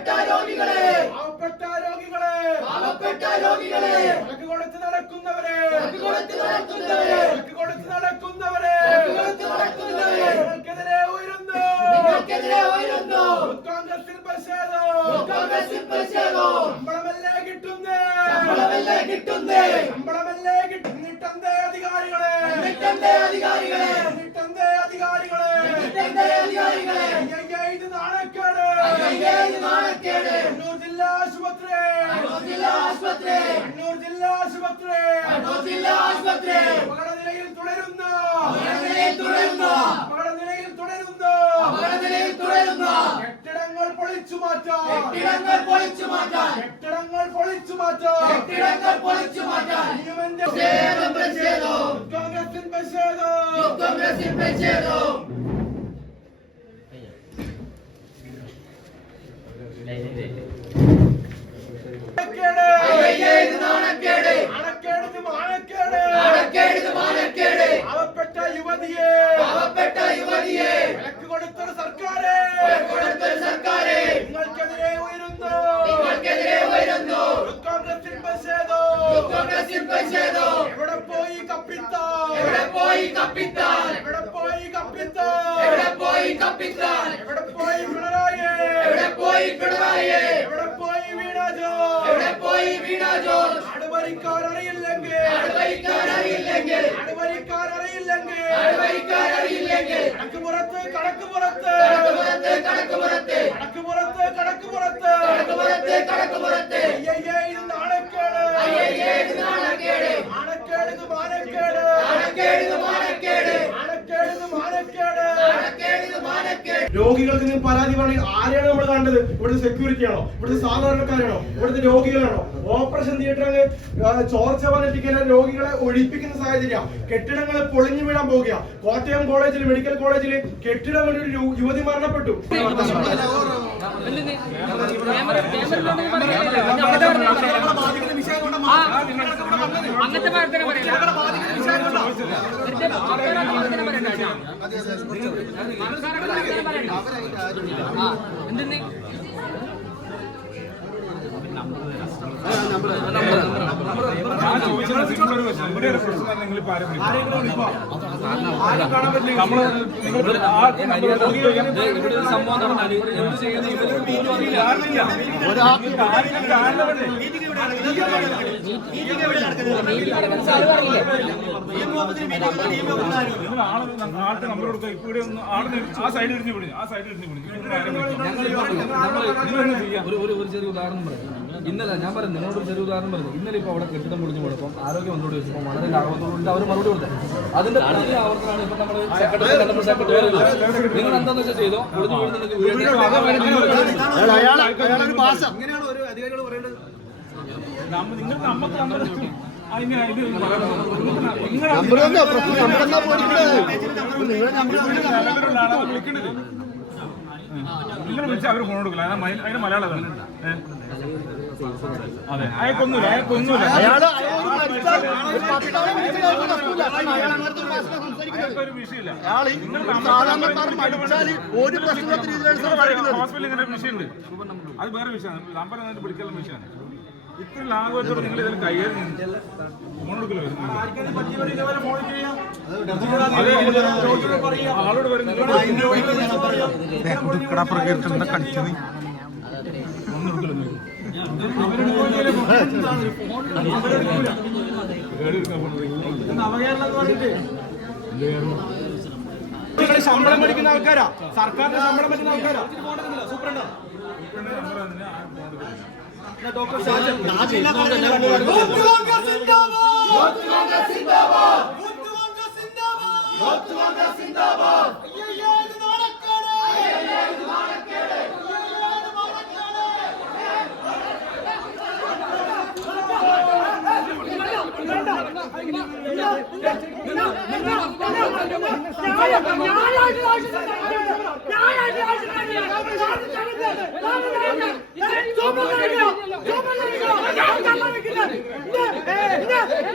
പാവപ്പെട്ട രോഗികളെ. പാവപ്പെട്ട രോഗികളെ. പാവപ്പെട്ട രോഗികളെ. വിലക്ക് കൊടുത്ത് നടക്കുന്നവരെ. വിലക്ക് കൊടുത്ത് നടക്കുന്നവരെ. വിലക്ക് കൊടുത്ത് നടക്കുന്നവരെ. കൊടുത്ത് നടക്കുന്നവരെ. നിങ്ങൾക്കെതിരെ ഉയരുന്നു. നിങ്ങൾക്കെതിരെ ഉയരുന്നു. കോൺഗ്രസിൽ പ്രതിഷേധം. കോൺഗ്രസിൽ പ്രതിഷേധം. ശമ്പളമല്ലേ കിട്ടുന്നേ. ശമ്പളമല്ലേ കിട്ടുന്നേ. ശമ്പളമല്ലേ കിട്ടുന്നിട്ടെന്തേ അധികാരികളെ? എന്നിട്ടെന്തേ അധികാരികളെ? എന്നിട്ടെന്തേ അധികാരികളെ? എന്നിട്ടെന്തേ അധികാരികളെ? കണ്ണൂർ ജില്ലാ ആശുപത്രി. കണ്ണൂർ ജില്ലാ ആശുപത്രി. അപകടനിലയിൽ തുടരുന്ന. അപകടനിലയിൽ തുടരുന്ന. കെട്ടിടങ്ങൾ പൊളിച്ചു മാറ്റാം. കെട്ടിടങ്ങൾ പൊളിച്ചു മാറ്റാൻ. കെട്ടിടങ്ങൾ പൊളിച്ചു മാറ്റാം. കെട്ടിടങ്ങൾ പൊളിച്ചു മാറ്റാൻ. പ്രതിഷേധം പ്രതിഷേധം കോൺഗ്രസിൻ പ്രതിഷേധം യൂത്ത് കോൺഗ്രസിൽ പ്രതിഷേധം പാവപ്പെട്ട യുവതിയെ പാവപ്പെട്ട യുവതിയെ വിലക്ക് കൊടുത്തൊരു സർക്കാരെ കൊടുത്തൊരു സർക്കാരെ നിങ്ങൾക്കെതിരെ ഉയരുന്നു നിങ്ങൾക്കെതിരെ ഉയരുന്നു പ്രതിഷേധം യൂത്ത് കോൺഗ്രസിൽ പ്രതിഷേധം എവിടെ പോയി കപ്പിത്താൻ? എവിടെ പോയി കപ്പിത്താൻ എവിടെ പോയി കപ്പിത്താൻ എവിടെ പോയി കപ്പിത്താൻ എവിടെ പോയി പിണറായി പോയി പിണറായി എവിടെ പോയി വീണാജോ എവിടെ പോയി വീണ ജോർജ് നാട് ഭരിക്കാൻ അറിയില്ലെങ്കിൽ നാട് ഭരിക്കാൻ അറിയില്ലെങ്കിൽ നാട് ഭരിക്കാൻ അറിയില്ലെങ്കിൽ നാട് ഭരിക്കാൻ അറിയില്ലെങ്കിൽ കണക്ക് പുറത്ത് കണക്ക് പുറത്ത് കടക്കുപുറത്ത് കടക്കുപുറത്ത് രോഗികൾക്ക് നിങ്ങൾ പരാതി പറയും ആരെയാണ് നമ്മൾ കണ്ടത്? ഇവിടുത്തെ സെക്യൂരിറ്റി ആണോ? ഇവിടുത്തെ സാധാരണക്കാരാണോ? ഇവിടുത്തെ രോഗികളാണോ? ഓപ്പറേഷൻ തിയേറ്ററിൽ ചോർച്ച വന്നിട്ടിരിക്കുന്ന രോഗികളെ ഒഴിപ്പിക്കുന്ന സാഹചര്യം. കെട്ടിടങ്ങൾ പൊളിഞ്ഞു വീഴാൻ പോകുക കോട്ടയം കോളേജിൽ മെഡിക്കൽ കോളേജിൽ കെട്ടിടം വേണ്ടി ഒരു യുവതി മരണപ്പെട്ടു. അങ്ങനത്തെ ഇവിടെ ഒരു സംഭവം നടന്നാൽ എന്ത് ചെയ്യുന്നു ഇവരൊരു മീറ്റ് വന്നില്ല കാണില്ല. ഒരു ഒരു ഒരു ചെറിയ ഉദാഹരണം പറയാം ഇന്നലെ ഞാൻ പറഞ്ഞു നിങ്ങളോട് ഒരു ചെറിയ ഉദാഹരണം പറഞ്ഞു ഇന്നലെ ഇപ്പൊ അവിടെ കെട്ടിടം പൊളിഞ്ഞു കൊടുക്കും ആരോഗ്യം വന്നോട് ചോദിച്ചപ്പോൾ വളരെ ലാഘവത്തോടുണ്ട് അവർ മറുപടി കൊടുത്തത് അതിന്റെ പുതിയ ആവർത്തനമാണ് ഇപ്പൊ നമ്മൾ സെക്രട്ടറി നിങ്ങൾ എന്താണെന്ന് വെച്ചാൽ ചെയ്തോ പൊളിഞ്ഞു വീഴുന്നുണ്ടെങ്കിൽ വീഴുന്ന ഭാഗം നമ്മ- നിങ്ങൾ നമുക്ക് നമ്പർ നിലവിലുള്ള ആളാണ് വിളിക്കേണ്ടത് നിങ്ങൾ വിളിച്ചാൽ അവർ ഫോൺ കൊടുക്കില്ല അതിന് മല- അതിന് മലയാളം? അതെ അയാൾക്കൊന്നുമില്ല അയാൾക്കൊന്നുമില്ല വിഷയമില്ല ഒരു ഹോസ്പിറ്റലിൽ ഇങ്ങനെ മെഷീൻ വിഷയമുണ്ട് അത് വേറെ വിഷയമാണ് നമ്പർ പിടിക്കാനുള്ള വിഷയമാണ് ഇത്ര ലാഘവത്തോടെ നിങ്ങൾ ഇതിൽ കൈകാര്യം ആളോട് ശമ്പളം മേടിക്കുന്ന ആൾക്കാരാ സർക്കാരിന്റെ ശമ്പളം പഠിക്കുന്ന ആൾക്കാരാ യൂത്ത് ഈ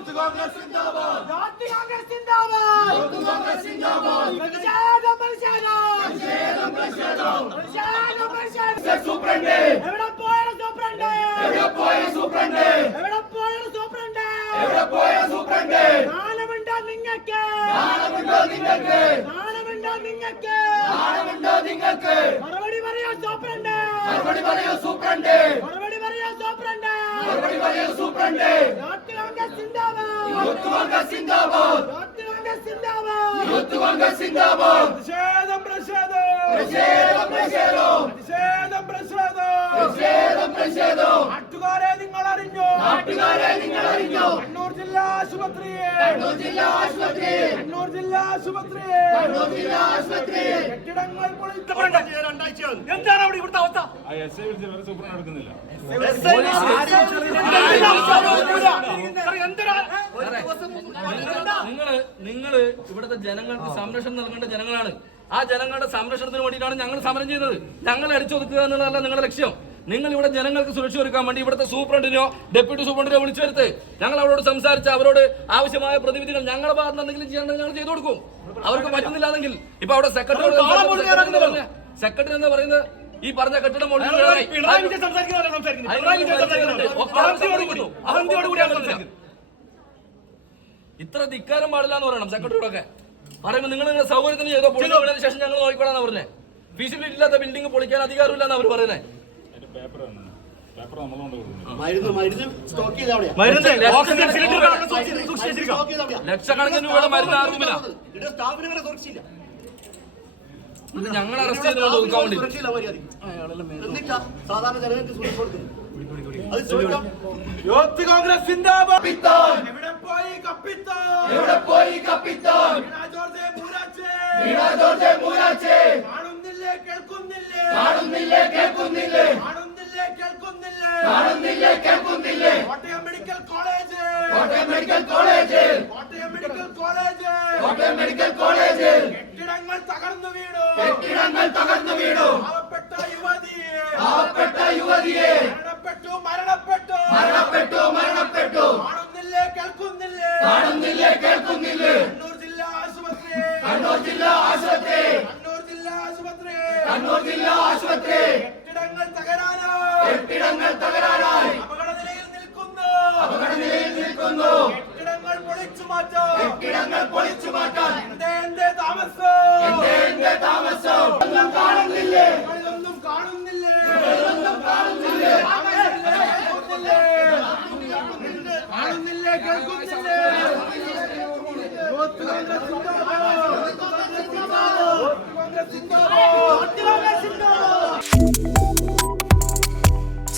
നോക്കാൻ കോൺഗ്രസ് പ്രതിഷേധം പ്രതിഷേധം രാത്രിയാകെ സിന്ദാബാദ്. സിന്ദാബാദ് രാത്രിയാകെ സിന്ദാബാദ്. പ്രതിഷേധം പ്രതിഷേധം. പ്രതിഷേധം പ്രതിഷേധം. സൂപ്രണ്ട്? എവിടെ പോയ സൂപ്രണ്ട്? എവിടെ പോയ സൂപ്രണ്ട്? എവിടെ പോയ സൂപ്രണ്ട്? എവിടെ പോയ സൂപ്രണ്ട്? നാണമുണ്ടോ നിങ്ങൾക്ക്? നാണമുണ്ടോ നിങ്ങൾക്ക്? നാണമുണ്ടോ നിങ്ങൾക്ക്? നാണമുണ്ടോ നിങ്ങൾക്ക്? മറുപടി പറയോ സൂപ്രണ്ട്. മറുപടി പറയോ സൂപ്രണ്ട്. മറുപടി പറയോ സൂപ്രണ്ട്. മറുപടി പറയൂ സൂപ്രണ്ട്. യൂത്ത് പ്രതിഷേധം പ്രതിഷേധം പ്രതിഷേധം പ്രതിഷേധം നാട്ടുകാരെ നിങ്ങൾ അറിഞ്ഞോ നാട്ടുകാരെ നിങ്ങൾ അറിഞ്ഞോ ജില്ലാ ആശുപത്രിയെ കണ്ണൂർ ജില്ലാ ആശുപത്രി കണ്ണൂർ ജില്ലാ ആശുപത്രിയെ കണ്ണൂർ ജില്ലാ ആശുപത്രി കെട്ടിടങ്ങൾ എന്താണ് അവിടെ ഇവിടുത്തെ അവസ്ഥ നിങ്ങൾ നിങ്ങൾ ഇവിടുത്തെ ജനങ്ങൾക്ക് സംരക്ഷണം നൽകേണ്ട ജനങ്ങളാണ് ആ ജനങ്ങളുടെ സംരക്ഷണത്തിന് വേണ്ടിയിട്ടാണ് ഞങ്ങൾ സമരം ചെയ്യുന്നത് ഞങ്ങൾ അടിച്ചൊതുക്കുക എന്നുള്ളതല്ല നിങ്ങളുടെ ലക്ഷ്യം നിങ്ങൾ ഇവിടെ ജനങ്ങൾക്ക് സുരക്ഷ ഒരുക്കാൻ വേണ്ടി ഇവിടുത്തെ സൂപ്രണ്ടിനെയോ ഡെപ്യൂട്ടി സൂപ്രണ്ടിനെയോ വിളിച്ചു വരുത്ത്. ഞങ്ങൾ അവരോട് സംസാരിച്ച് അവരോട് ആവശ്യമായ പ്രതിവിധികൾ ഞങ്ങളുടെ ഭാഗത്ത് എന്തെങ്കിലും ചെയ്യേണ്ടത് ഞങ്ങൾ ചെയ്തു കൊടുക്കും. അവർക്ക് പറ്റുന്നില്ലെങ്കിൽ ഇപ്പൊ അവിടെ സെക്രട്ടറി സെക്രട്ടറി എന്ന് പറയുന്നത് ഈ പറഞ്ഞ കെട്ടിടം ഇത്ര ധിക്കാരം പാടില്ല എന്ന് പറയണം സെക്രട്ടറിയോടൊക്കെ. പറയുമ്പോൾ നിങ്ങൾ നിങ്ങളുടെ സൗകര്യത്തിന് ചെയ്തോ? പൊളിച്ചതിന് ശേഷം ഞങ്ങൾ നോക്കിക്കോളാന്ന് പറഞ്ഞേ. ഫീസിബിലിറ്റി ഇല്ലാത്ത ബിൽഡിംഗ് പൊളിക്കാൻ അധികാരമില്ല എന്ന് അവർ പറയുന്നത് ലക്ഷക്കണക്കിന് രൂപയുടെ മരുന്ന് ആ റൂമിലാ. ഞങ്ങൾ അറസ്റ്റ് ചെയ്ത് വേണ്ടി. സാധാരണ ജനങ്ങൾക്ക് യൂത്ത് കോൺഗ്രസ് സിന്ദാബാദ് എവിടെ പോയി കപ്പിത്താൻ? എവിടെ പോയി കപ്പിത്താൻ? വീണ ജോർജ് മൂരാച്ചേ. വീണ ജോർജ് മൂരാച്ചേ. കാണുന്നില്ലേ കേൾക്കുന്നില്ലേ കാണുന്നില്ലേ കേൾക്കുന്നില്ലേ? കാണുന്നില്ലേ കേൾക്കുന്നില്ലേ? കാണുന്നില്ലേ കേൾക്കുന്നില്ലേ? Kottayam medical college. Kottayam medical college. Kottayam medical college. Kottayam medical college. കെട്ടിടങ്ങൾ തകർന്നു വീണു. കെട്ടിടങ്ങൾ തകർന്നു വീണു. പാവപ്പെട്ട യുവതിയെ. പാവപ്പെട്ട യുവതിയെ. മരണപ്പെട്ടു മരണപ്പെട്ടു. മരണപ്പെട്ടു മരണപ്പെട്ടു. കാണുന്നില്ലേ കേൾക്കുന്നില്ലേ? കാണുന്നില്ലേ കേൾക്കുന്നില്ലേ കണ്ണൂർ ജില്ലാ ആശുപത്രി കണ്ണൂർ ജില്ലാ ആശുപത്രി കണ്ണൂർ ജില്ലാ ആശുപത്രി കണ്ണൂർ ആശുപത്രി കെട്ടിടങ്ങൾ തകരാനായി. കെട്ടിടങ്ങൾ തകരാനായി. അപകട നിലയിൽ നിൽക്കുന്നു. അപകട നിലയിൽ നിൽക്കുന്നു. കെട്ടിടങ്ങൾ പൊളിച്ചു മാറ്റാം. കെട്ടിടങ്ങൾ പൊളിച്ചു മാറ്റാൻ എന്തേ എന്തേ താമസം. എന്റെ എന്റെ താമസം. ഒന്നും കാണുന്നില്ലേ? ഇതൊന്നും കാണുന്നില്ലേ? ഒന്നും കാണുന്നില്ലേ? കാണുന്നില്ലേ? കേൾക്കുന്നില്ലേ?